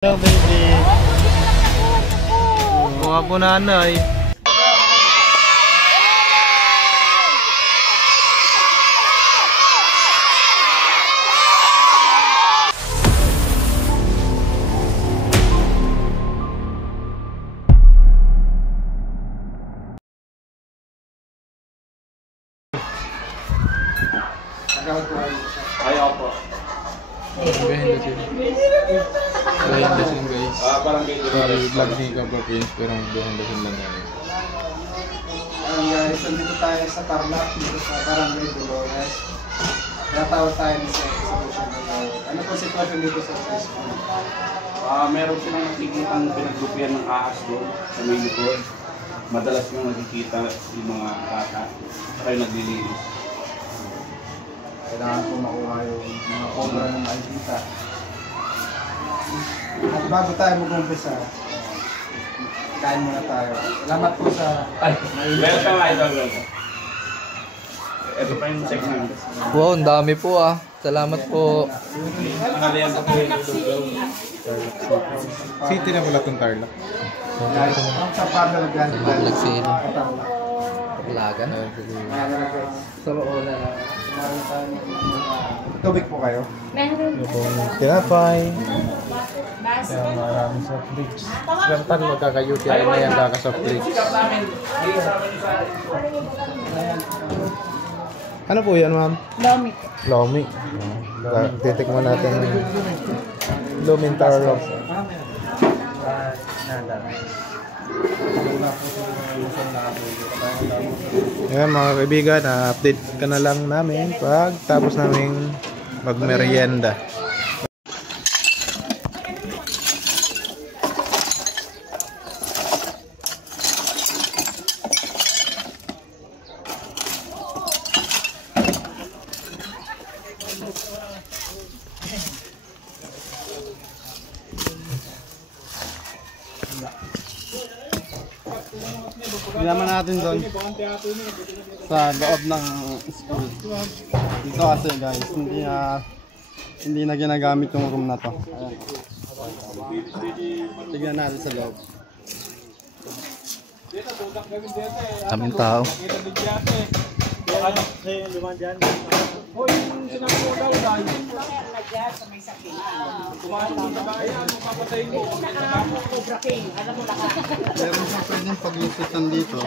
Hello baby. Mukha po nanay. Ayaw po. Behind the scene guys. Parang ganyan. Vlog ni Kapwa Prince pero behind the scene lang tayo. Guys, nandito tayo sa Tarlac, dito sa Barangay Dolores. Natawag tayo sa solution dito. Ano po sitwasyon dito sa school? Meron silang nakikitang pinagrupian ng ahas doon sa may likod. Madalas yung nakikita yung mga bata. Saka yung naglilinis. Kailangan po makuha yung mga obra ng makikita. At bago tayo mag-umpisa, kain muna tayo. Salamat po sa... Welcome, idol. Ito pa yung check namin. Wow, ang dami po ah. Salamat po. Pangalayan ko po yung lugaw. City na pala itong Tarlac. Guys, ang sa Padre Grande. Tarlac City. Tarlac. Lagan. Sa Roola. Tubig po kayo? Meron. Tinapay. Basta. Kaya maraming soft drinks. Gantan magkakayuti ay na yan kaka-soft drinks. Ano po yan ma'am? Lomi. Lomi. Titikman natin Lomin Tarlac. Ayan mga kaibigan, update ka na lang namin pag tapos naming magmerienda. Naman natin doon sa loob ng school. Dito kasi guys, hindi na ginagamit yung room na to. Ayan. Tignan natin sa loob. Kaming tao. Meron siyang pwedeng paglusutan dito.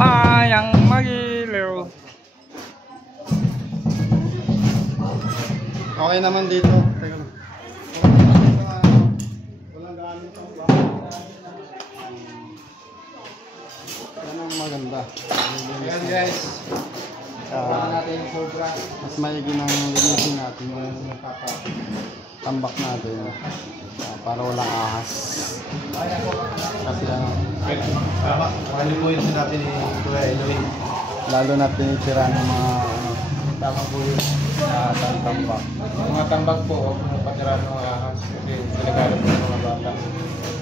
Mayang magiliw. Okay naman dito. Teka lang. Walang gamit ang yan ang maganda. Ayan guys. Mas maigi nang linisin natin yung tambak natin para walang ahas. Kasi Ano po yung sinabi ni Kuya Eloy? lalo na tinitira ng mga Tama po yun. tambak. Mga tambak po, huwag mo patirahan ng ahas. Kasi delikado po ng mga bata.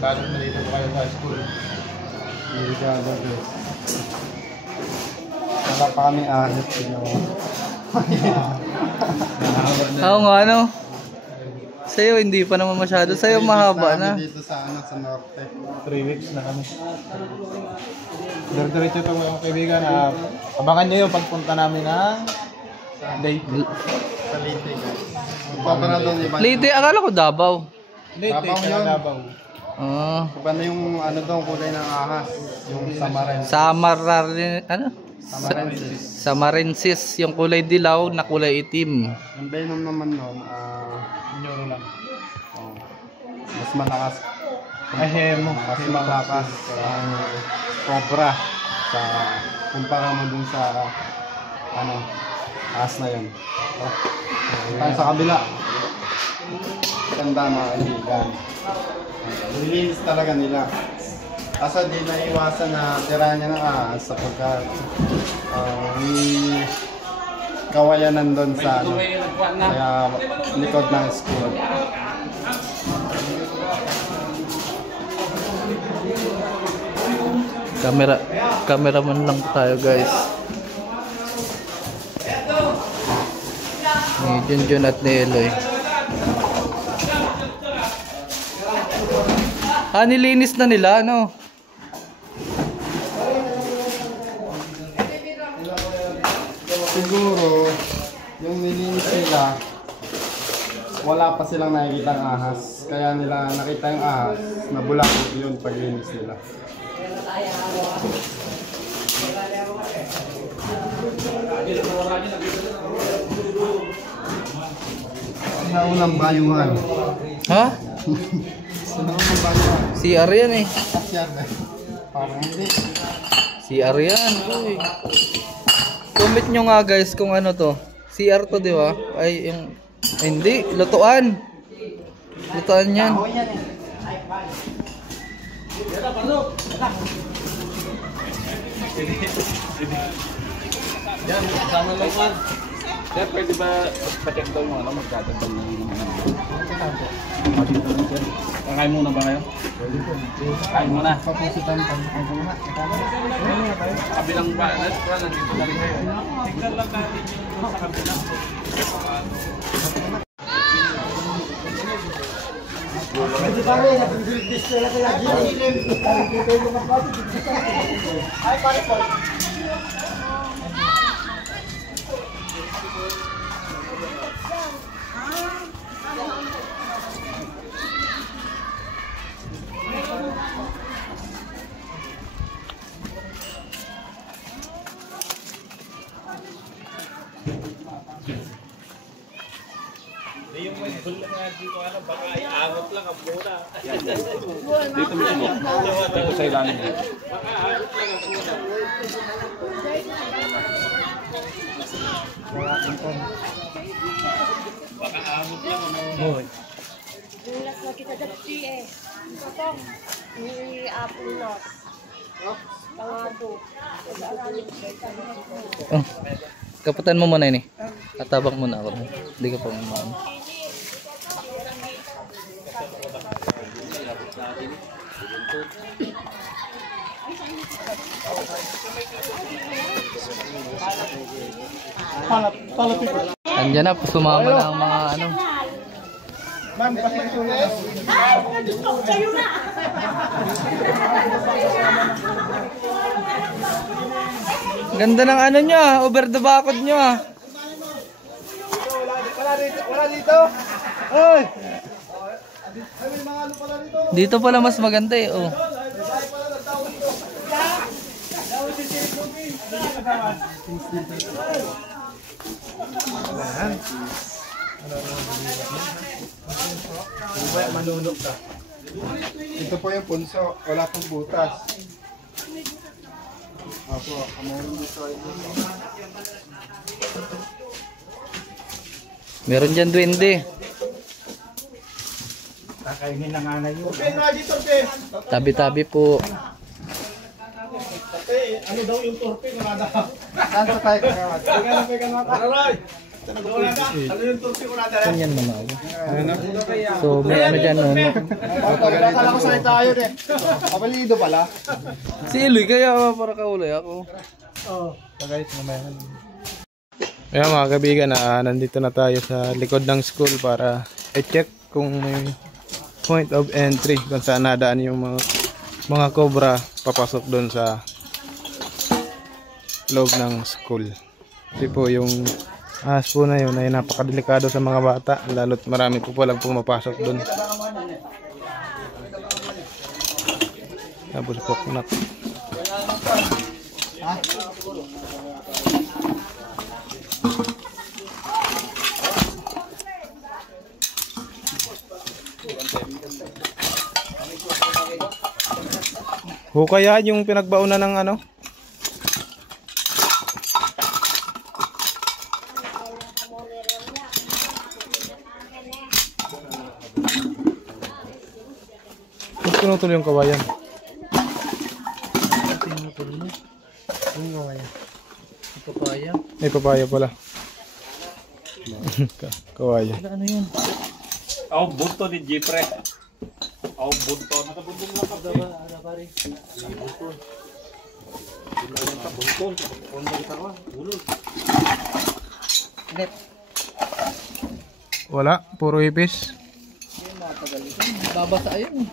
Lalo na dito po kayo sa school. Delikado guys. Wala pa kami ahas. Oo nga ano? Sa'yo hindi pa naman masyado. Sa'yo mahaba na. Dito sa norte. 3 weeks na kami. Diretso ito mga kaibigan. Abangan nyo yung pagpunta namin ng date. Sa Leyte guys. Punta na doon iba. Leyte, akala ko Davao. Leyte, Davao kaya yun. Davao. Iba na yung ano doon kulay ng ahas. Yung samarensis. Ano? Samarensis. Samarensis, yung kulay dilaw na kulay itim. Yung venom naman noon, Nyoro lang. mas malakas. Ahemo. Mas malakas ang cobra sa kumpara mo dun sa ano Ahas na yun. Tayo sa kabila. Ganda mga kaibigan. Nilinis talaga nila. Kaso di na iwasan na tira niya ng ahas sapagkat may kawayanan doon sa ano, kaya likod ng school. Cameraman lang tayo guys. Ni Junjun at ni Eloy. Nilinis na nila ano? Siguro yung nilinis nila wala pa silang nakikita ang ahas, kaya nila nakita yung ahas, nabulakot yun paglinis nila. Sa unang bayuhan. Ha? Sa unang bayuhan. CR yan eh. Kasyar na. Parang hindi. CR yan. Uy. Comment nyo nga guys kung ano to. CR to di ba? Ay yung... Ay, hindi. Lutuan. Lutuan yan. Yan, sama lang man. Sir, pwede ba pa-check daw yung ano, magkatagdan na yung mga Kakain muna ba kayo? Kain muna. Papusitan pa. Kabilang ba? Nandito na rin kayo. Tignan lang natin yung sa kabila. Dito mismo. Dito sa ilalim. Bulas na kita dati eh. Potong. Ni apple nut. Pangabo. Oh. Kaputan mo muna ini. Tatabak muna ako. Hindi ka pa maano. Andiyan na, sumama na ang mga ano. Ma'am, pasensya. Ay, gusto ko sa'yo na. Ganda ng ano nyo ah, over the bakod nyo ah. Wala dito. Ay! Ay, may mga ano pala dito. Dito pala mas maganda eh. Oh. Manunok ka. Ito po yung punso. Wala pong butas. Opo, meron dito ay Meron dyan duwende. kakainin ng anay yun. Tabi-tabi po. Ano daw yung torpe? Saan sa tayo kakakat? Aray! Ano yung torpe ko na dala? Saan yan mamaw? So may ano dyan no? Kala ko sa'yo tayo eh. Kapalido pala. Si Eloy kaya para kaulay ako. Oo. Guys, mamaya. Ayan mga kaibigan, nandito na tayo sa likod ng school para i-check kung may point of entry kung saan nadaan yung mga cobra papasok doon sa loob ng school. Kasi po yung ahas po na yun ay napakadelikado sa mga bata, lalo't marami po palang pumapasok doon. Tapos po kunak. Kaya yung pinagbaunan ng ano? pinutol yung kawayan? Pinutol mo. Yung kawayan. Yung papaya. May papaya pala. Kawayan. Ano yun? Oh, bunto ni Jepre. Oh, bunto. Nakabundong lang ka. Ano pare? Init. Wala, puro hipis. Babasa yun.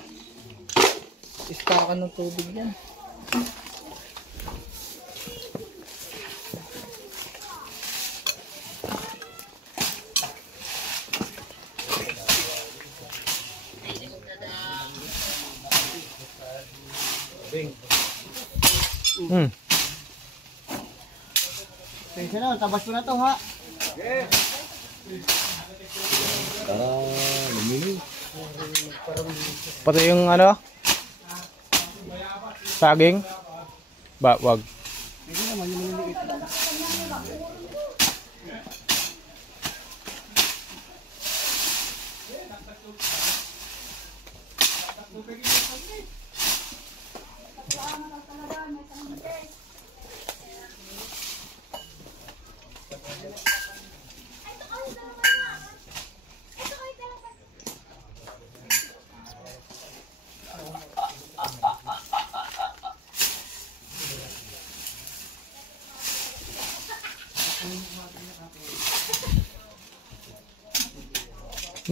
Istakan ng tubig yan. Hmm. Tensya na, tabas ko na to ha. Pati yung ano? Saging? Ba, wag.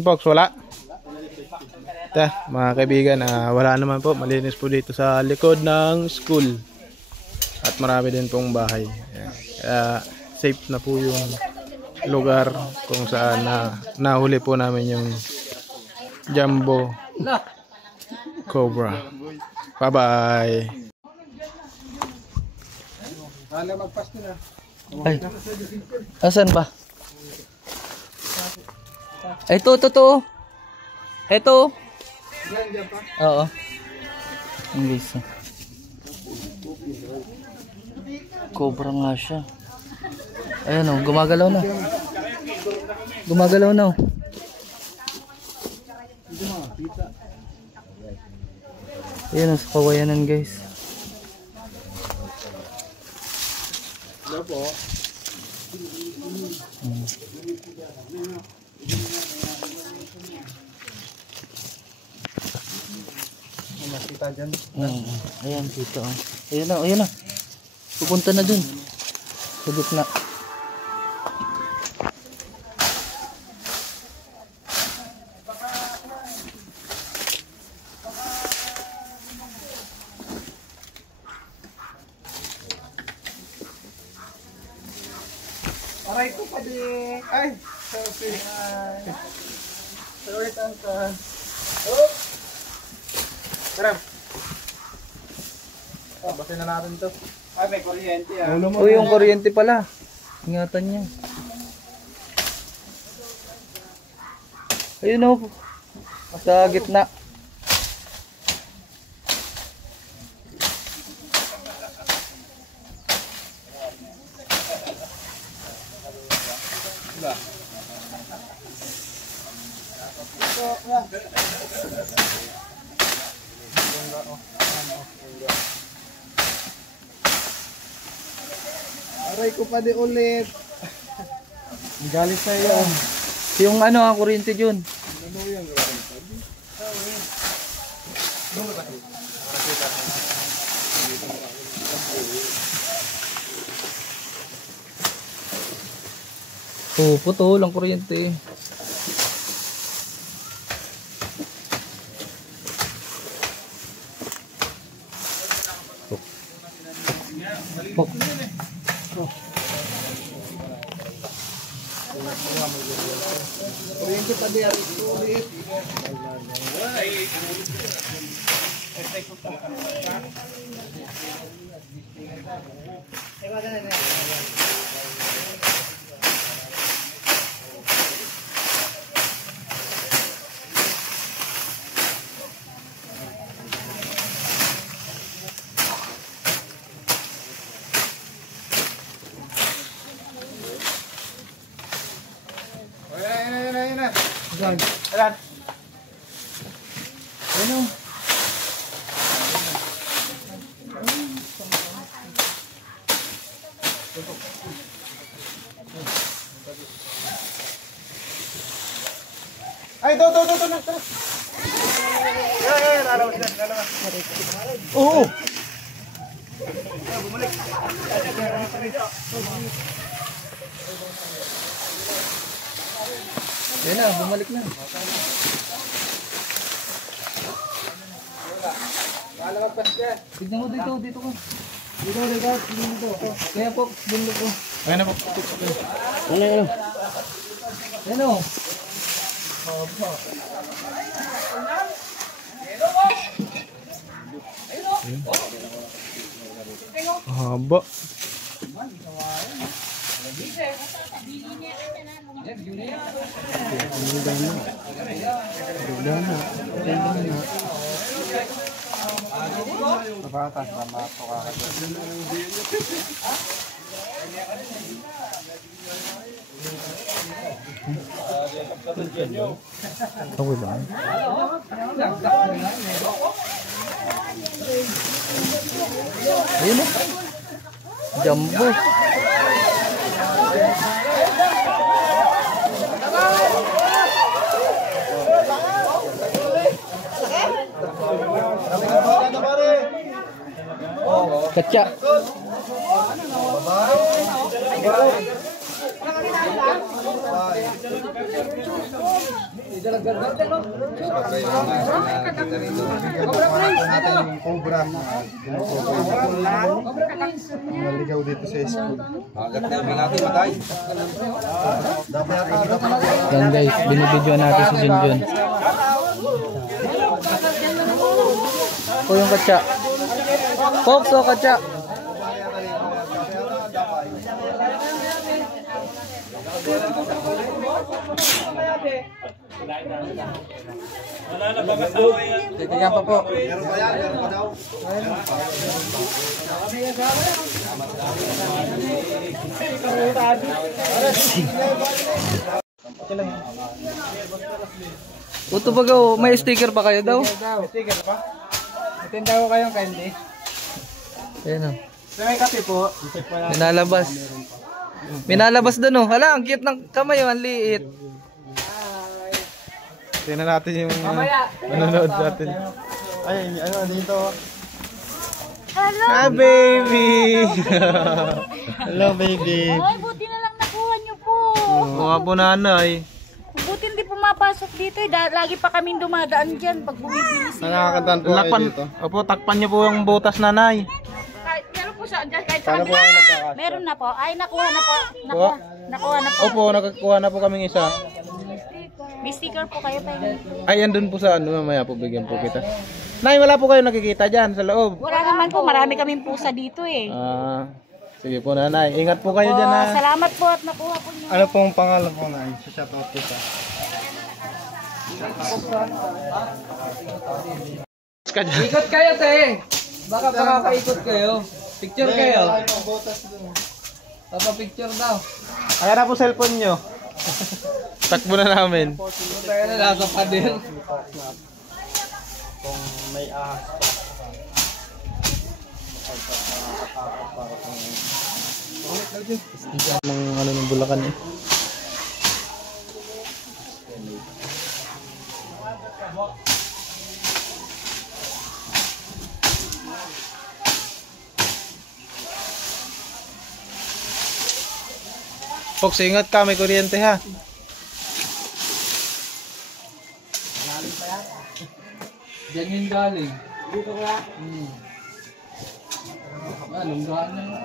Box, wala. Mga kaibigan, wala naman po. Malinis po dito sa likod ng school. At marami din pong bahay. Ayan. Kaya safe na po yung lugar kung saan nahuli po namin yung Jumbo Cobra. Bye-bye. Ay. Asan ba? Ito, totoo. Ito. Oo. Ang guys. Cobra nga siya. Ayan o, gumagalaw na. Gumagalaw na o. Ayan o, sa kawayanan guys. Makita dyan. Ayan dito oh. Ayan na, ayan na. Pupunta na dun. Sa gitna. Aray ko pa di. Ay, selfie. Sorry, tanta. Oh! Karam. Oh, basin na natin to. Ay, may kuryente ah. Oh, yung kuryente pala. Ingatan niya. Ayun o. Sa gitna. Aray ko pa di ulit. Galit sa iyo. Yung ano, kuryente dyan. Oh, putol ang kuryente. Oh. Kuryente pa di ulit. Ayun na. Ano? Ay, do. Oo. Yan na, bumalik na. Tignan mo dito ko. Dito. Kaya po, bundok ko. Ayun na po. Yan o. Haba. Nabatas, namato ka. Okay lang. Ayun o. Jumbo. Katsa. Natin yung cobra. Naligaw dito sa school. Yan guys, binibidyoan natin si Junjun. O yung katsa. Fox o katsa. Titigyan pa po. Uto baga, may sticker pa kayo daw? Sticker pa? Itinda ko kayong candy. Ayan o. May kape po. Minalabas. Minalabas doon o. Hala, ang cute ng kamay o. Ang liit. Tingnan natin yung manonood natin. Ay, ano dito? Hello! Hi, baby! Hello, baby. Ay, buti na lang nakuha niyo po. Mga po nanay. Buti hindi pumapasok dito eh. Lagi pa kaming dumadaan dyan pag bumibili sila. Nakakataan po kayo Lakpan, dito. opo, takpan niyo po yung butas nanay. Meron po siya dyan kahit sa Paano po kabila. kayo nagkakasya? Meron na po. Ay, nakuha na po. Nakuha na po. Opo, nakakuha na po kaming isa. May sticker po kayo tayo. Ay, andun po sa ano, mamaya po bigyan po kita. Nay, wala po kayo nakikita dyan sa loob. Wala naman po. Marami kaming pusa dito eh. Sige po nanay, ingat po kayo dyan ha. Salamat po at nakuha po niyo. Ano pong pangalan po na? Sa shoutout ko sa. Ikot kayo, te. Baka makakaikot kayo. Picture kayo. Papa-picture daw. Ayan na po cellphone nyo. Takbo na namin. Tayo na nasa pader. Kung may ahas Ng ano ng Bulacan eh. Fox, ingat ka, may kuryente ha. Diyan yung galing. Dito ka? Lunggahan na lang.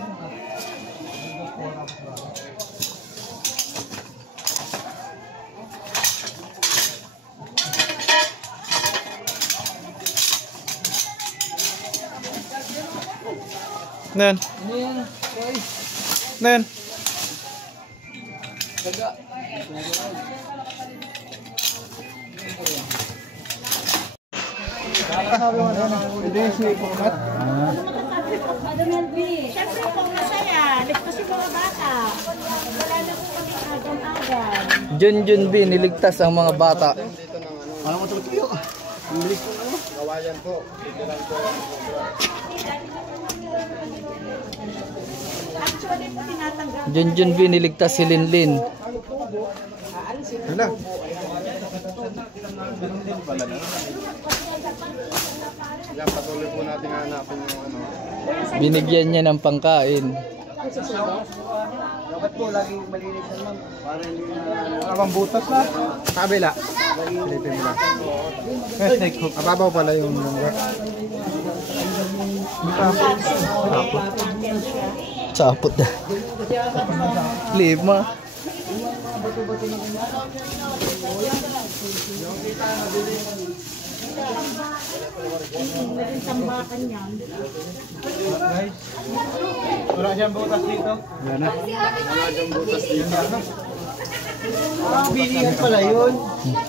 Nen, Ano yan? Hoy, nen. daga. Siyempre po masaya. Ligtas yung mga bata. Wala na po kami agam-agam. Junjun B, niligtas ang mga bata. ano mo tutuyo? Ang bilis po ano? Gawayan po. Actually po tinatanggal. Junjun B, niligtas si Linlin. Hala. Yan, patuloy po natin hanapin yung ano. Binigyan niya ng pangkain. Dapat po laging malinis naman para hindi na abang butas na. Kabila. Silipin mo lang. Snake hook. Ababaw pala yung Sapot na. Lima. Tambakan yan. Wala siyang butas dito. Wala na. Wala siyang butas dito. Bilihan pala yun.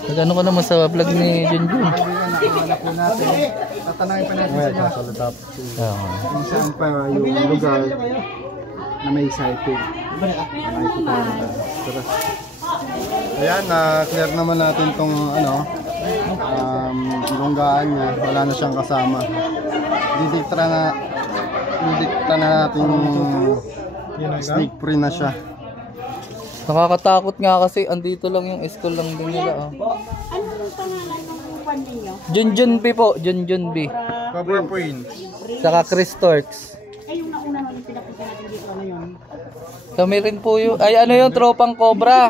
Nagano ka naman sa vlog ni Junjun? Nahanap po natin. Tatanangin pa natin sa inyo. Oo. Kung saan pa yung lugar na may sighting. Ayan, clear naman natin tong ano, lunggaan niya. Wala na siyang kasama. Didikta na natin sneak free na siya. Nakakatakot nga kasi andito lang yung school lang din nila. Oh. Anong pangalan ng pan ninyo? Junjun B po, Junjun B. Cobra Point. Saka Chris Torx. Ay, yung nauna nung pinapunta natin dito, ano yun? Kami rin po yun. Ay ano yung tropang Cobra.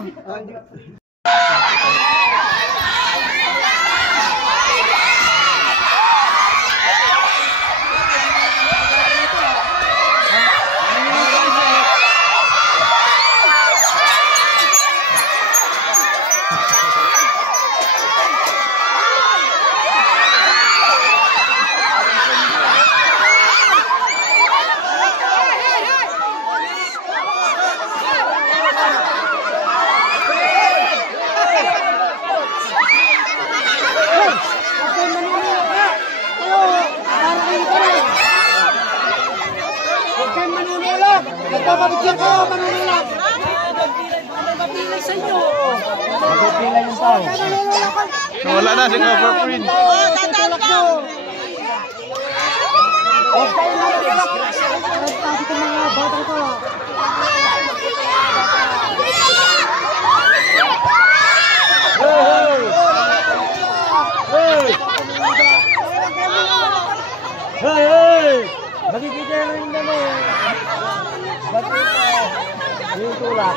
Wala na si Cobra Print. Makikita na rin naman. Yung tulak.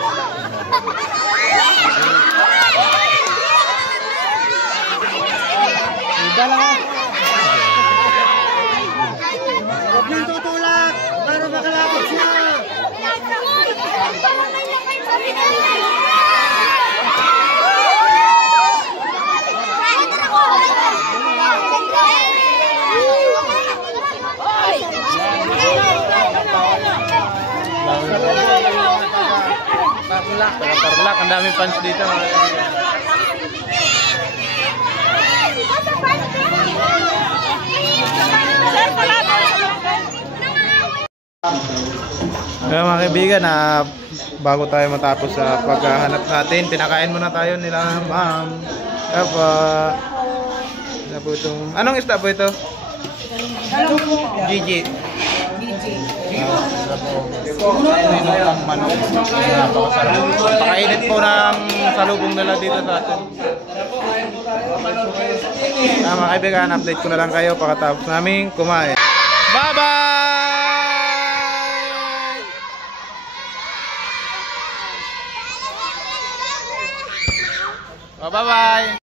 Iba lang. Huwag yung tutulak para makalapit siya. Parlak, ang daming fans dito. Kaya mga kaibigan, bago tayo matapos sa paghahanap natin, pinakain muna tayo nila ma'am. Anong isda po ito? Gigi. Napakainit po ng salubong nila dito sa atin. Mga kaibigan, update ko na lang kayo pagkatapos namin kumain. Bye-bye! Bye-bye!